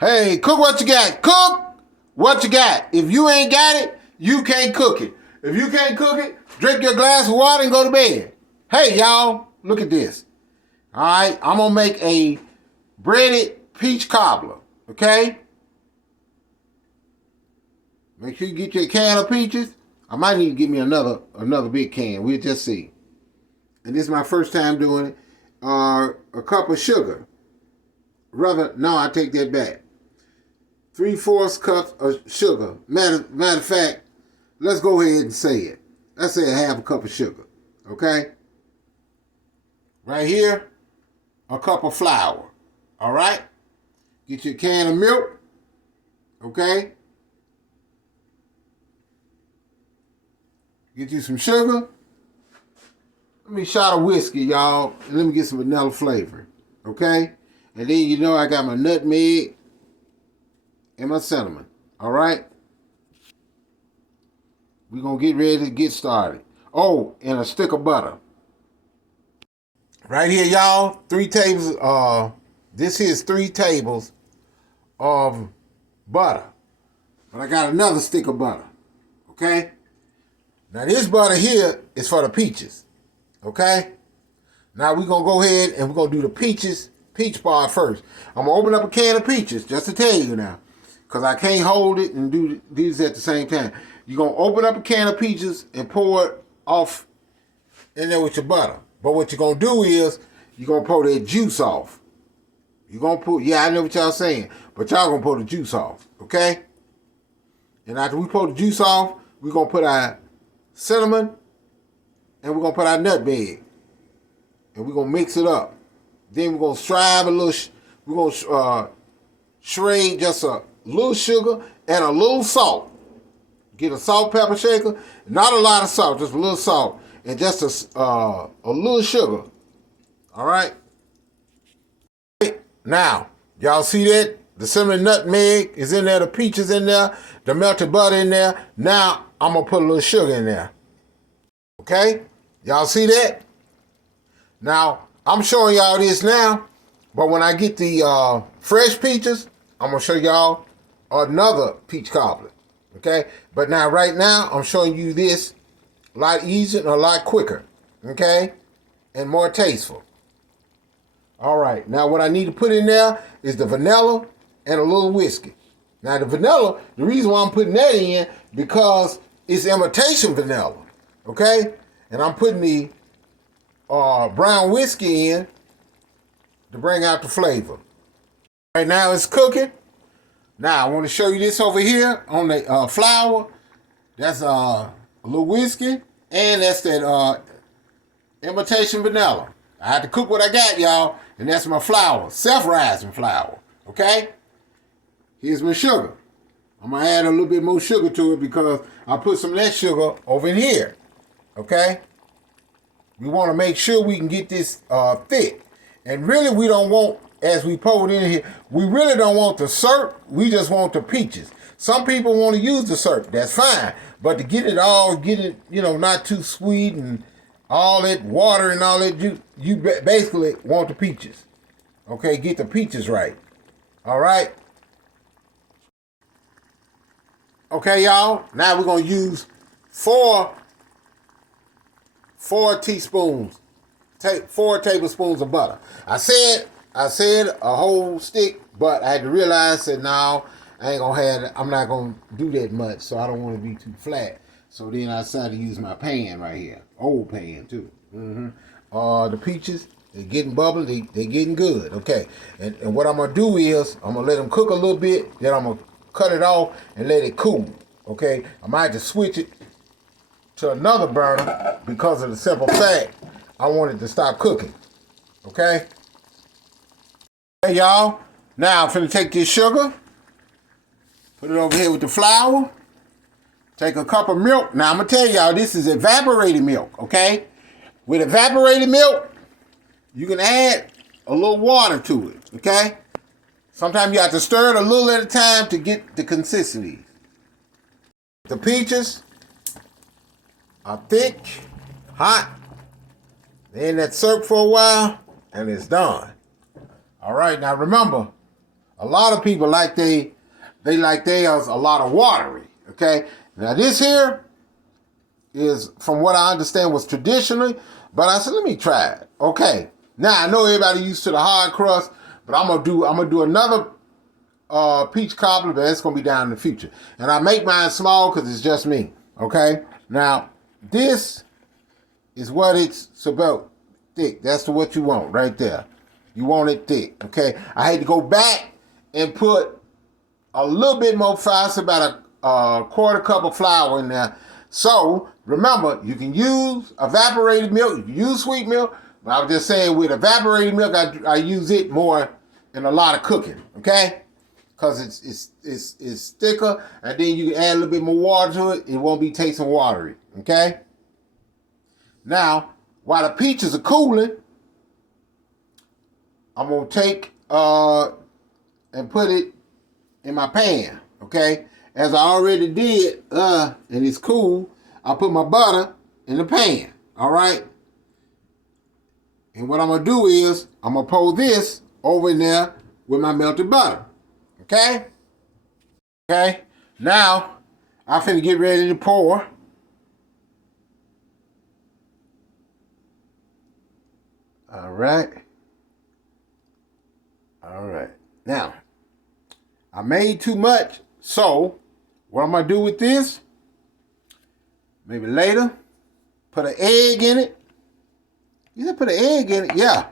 Hey, cook what you got. Cook what you got. If you ain't got it, you can't cook it. If you can't cook it, drink your glass of water and go to bed. Hey, y'all, look at this. All right, I'm going to make a breaded peach cobbler, okay? Make sure you get your can of peaches. I might need to get me another big can. We'll just see. And this is my first time doing it. A cup of sugar. No, I take that back. 3/4 cups of sugar. Matter of fact, let's go ahead and say it. Let's say 1/2 cup of sugar. Okay? Right here, a cup of flour. All right? Get your can of milk. Okay? Get you some sugar. Let me shot of whiskey, y'all. And let me get some vanilla flavor. Okay? And then you know I got my nutmeg and my cinnamon. All right? We're going to get ready to get started. Oh, and a stick of butter. Right here, y'all, 3 tables. This here is 3 tables of butter. But I got another stick of butter. Okay? Now this butter here is for the peaches. Okay? Now we're going to go ahead and we're going to do the peach part first. I'm going to open up a can of peaches, just to tell you now. Because I can't hold it and do these at the same time. You're going to open up a can of peaches and pour it off in there with your butter. But what you're going to do is, you're going to pour that juice off. You're going to pour, yeah, I know what y'all saying. But y'all going to pour the juice off. Okay? And after we pour the juice off, we're going to put our cinnamon and we're going to put our nutmeg. And we're going to mix it up. Then we're going to strive a little, we're going to shred just a little sugar and a little salt. Get a salt pepper shaker. Not a lot of salt, just a little salt. And just a little sugar. All right? Now, y'all see that? The cinnamon nutmeg is in there. The peaches in there. The melted butter in there. Now, I'm going to put a little sugar in there. Okay? Y'all see that? Now, I'm showing y'all this now. But when I get the fresh peaches, I'm going to show y'all another peach cobbler. Okay? But now, right now, I'm showing you this a lot easier and a lot quicker. Okay? And more tasteful. All right. Now, what I need to put in there is the vanilla and a little whiskey. Now, the vanilla, the reason why I'm putting that in, because it's imitation vanilla. Okay? And I'm putting the brown whiskey in to bring out the flavor. Right now, it's cooking. Now, I want to show you this over here on the flour. That's a little whiskey, and that's that imitation vanilla. I had to cook what I got, y'all, and that's my flour, self-rising flour, okay? Here's my sugar. I'm going to add a little bit more sugar to it because I put some of that sugar over in here, okay? We want to make sure we can get this thick. And really, we don't want, as we pour it in here, we really don't want the syrup. We just want the peaches. Some people want to use the syrup. That's fine. But to get it, not too sweet and all that water and all that, you basically want the peaches. Okay, get the peaches right. All right? Okay, y'all. Now we're going to use 4 teaspoons, 4 tablespoons of butter. I said a whole stick, but I had to realize that no, I'm not going to do that much, so I don't want to be too flat. So then I decided to use my pan right here. Old pan, too. The peaches, they're getting bubbly. They're getting good. Okay. And what I'm going to do is, I'm going to let them cook a little bit. Then I'm going to cut it off and let it cool. Okay. I might have to switch it to another burner because of the simple fact I want it to stop cooking. Okay. Hey, y'all. Now I'm finna take this sugar. Put it over here with the flour. Take a cup of milk. Now, I'm going to tell y'all, this is evaporated milk, okay? With evaporated milk, you can add a little water to it, okay? Sometimes you have to stir it a little at a time to get the consistency. The peaches are thick, hot. They're in that syrup for a while, and it's done. All right, now remember, A lot of people like they like theirs a lot of watery. Okay. Now this here is, from what I understand, was traditionally, but I said, let me try it. Okay. Now I know everybody used to the hard crust, but I'm gonna do another peach cobbler, but it's gonna be down in the future. And I make mine small because it's just me. Okay. Now this is what it's about. Thick. That's what you want right there. You want it thick. Okay. I had to go back and put a little bit more flour, so about a quarter cup of flour in there. So remember, you can use evaporated milk, you can use sweet milk, but I was just saying with evaporated milk, I use it more in a lot of cooking, okay? Because it's thicker, and then you can add a little bit more water to it. It won't be tasting watery, okay? Now, while the peaches are cooling, I'm gonna take and put it in my pan, okay? As I already did, and it's cool, I put my butter in the pan, all right? And what I'm gonna do is, I'm gonna pour this over in there with my melted butter, okay? Okay, now, I'm finna get ready to pour. All right. All right. Now, I made too much, so what I'm gonna do with this, maybe later, put an egg in it. You can put an egg in it, yeah.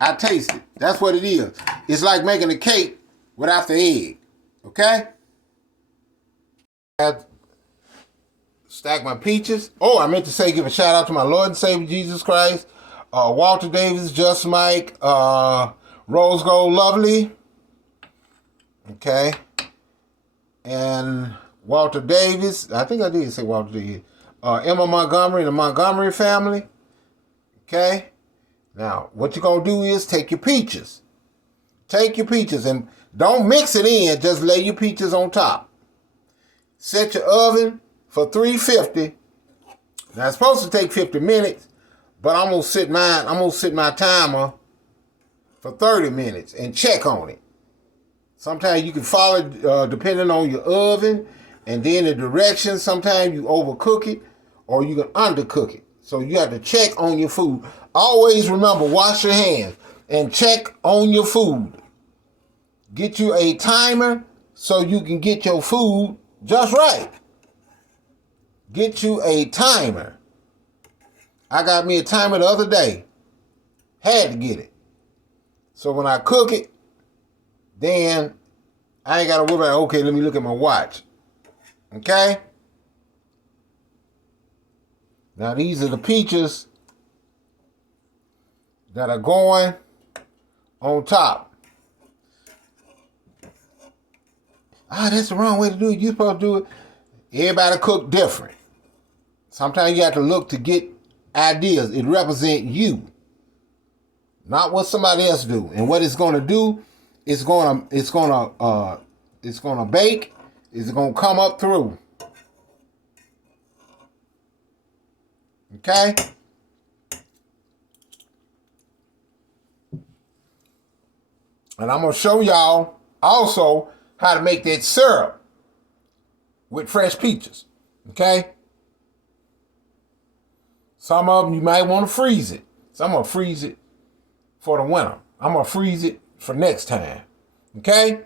I taste it. That's what it is. It's like making a cake without the egg, okay? I stack my peaches. Oh, I meant to say, give a shout out to my Lord and Savior Jesus Christ, Walter Davis, Just Mike, Rose Gold Lovely, okay? And Walter Davis, I think I did say Walter Davis. Emma Montgomery and the Montgomery family. Okay? Now, what you're going to do is take your peaches. Take your peaches and don't mix it in. Just lay your peaches on top. Set your oven for 350. Now, it's supposed to take 50 minutes, but I'm going to set my timer for 30 minutes and check on it. Sometimes you can follow depending on your oven and then the directions. Sometimes you overcook it or you can undercook it. So you have to check on your food. Always remember, wash your hands and check on your food. Get you a timer so you can get your food just right. Get you a timer. I got me a timer the other day. Had to get it. So when I cook it, then I ain't got to worry about, okay, let me look at my watch. Okay? Now these are the peaches that are going on top. That's the wrong way to do it. You're supposed to do it. Everybody cook different. Sometimes you have to look to get ideas. It represents you, not what somebody else do. And what it's going to do, it's going to bake. It's going to come up through. Okay? And I'm going to show y'all also how to make that syrup with fresh peaches. Okay? Some of them you might want to freeze it. So I'm going to freeze it for the winter. I'm going to freeze it for next time. Okay?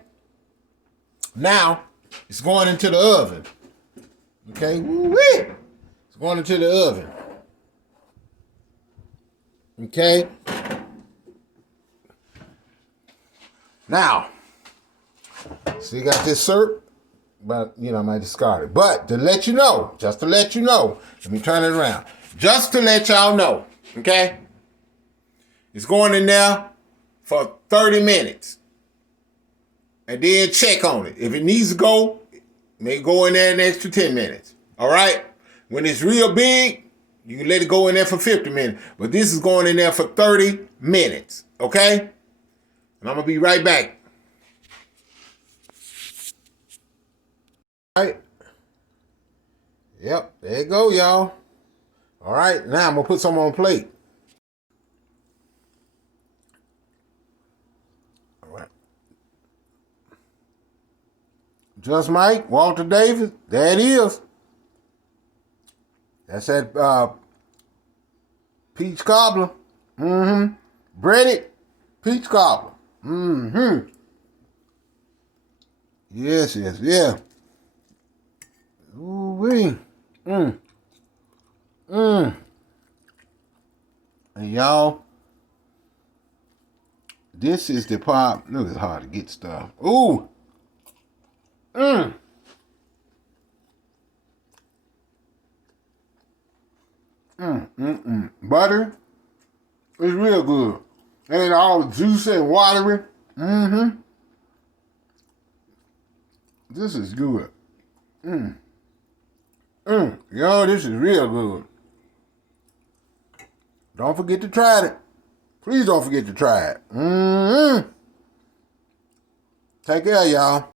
Now, it's going into the oven. Okay? Woo-wee! It's going into the oven. Okay? Now, so you got this syrup, but, I might discard it. But to let you know, just to let you know, let me turn it around. Just to let y'all know, okay? It's going in there for 30 minutes. And then check on it. If it needs to go, may go in there an extra 10 minutes. All right? When it's real big, you can let it go in there for 50 minutes. But this is going in there for 30 minutes. Okay? And I'm going to be right back. All right. Yep, there you go, y'all. All right, now I'm going to put some on the plate. All right. Just Mike, Walter Davis, there it is. That's that peach cobbler. Mm-hmm. Breaded peach cobbler. Mm-hmm. Yes, yes, yeah. Ooh-wee. Mm. Mm. And y'all, this is the part. Look, it's hard to get stuff. Ooh. Mm. Butter is real good. It ain't all juicy and watery. Mm-hmm. This is good. Yo, this is real good. Don't forget to try it. Please don't forget to try it. Take care, y'all.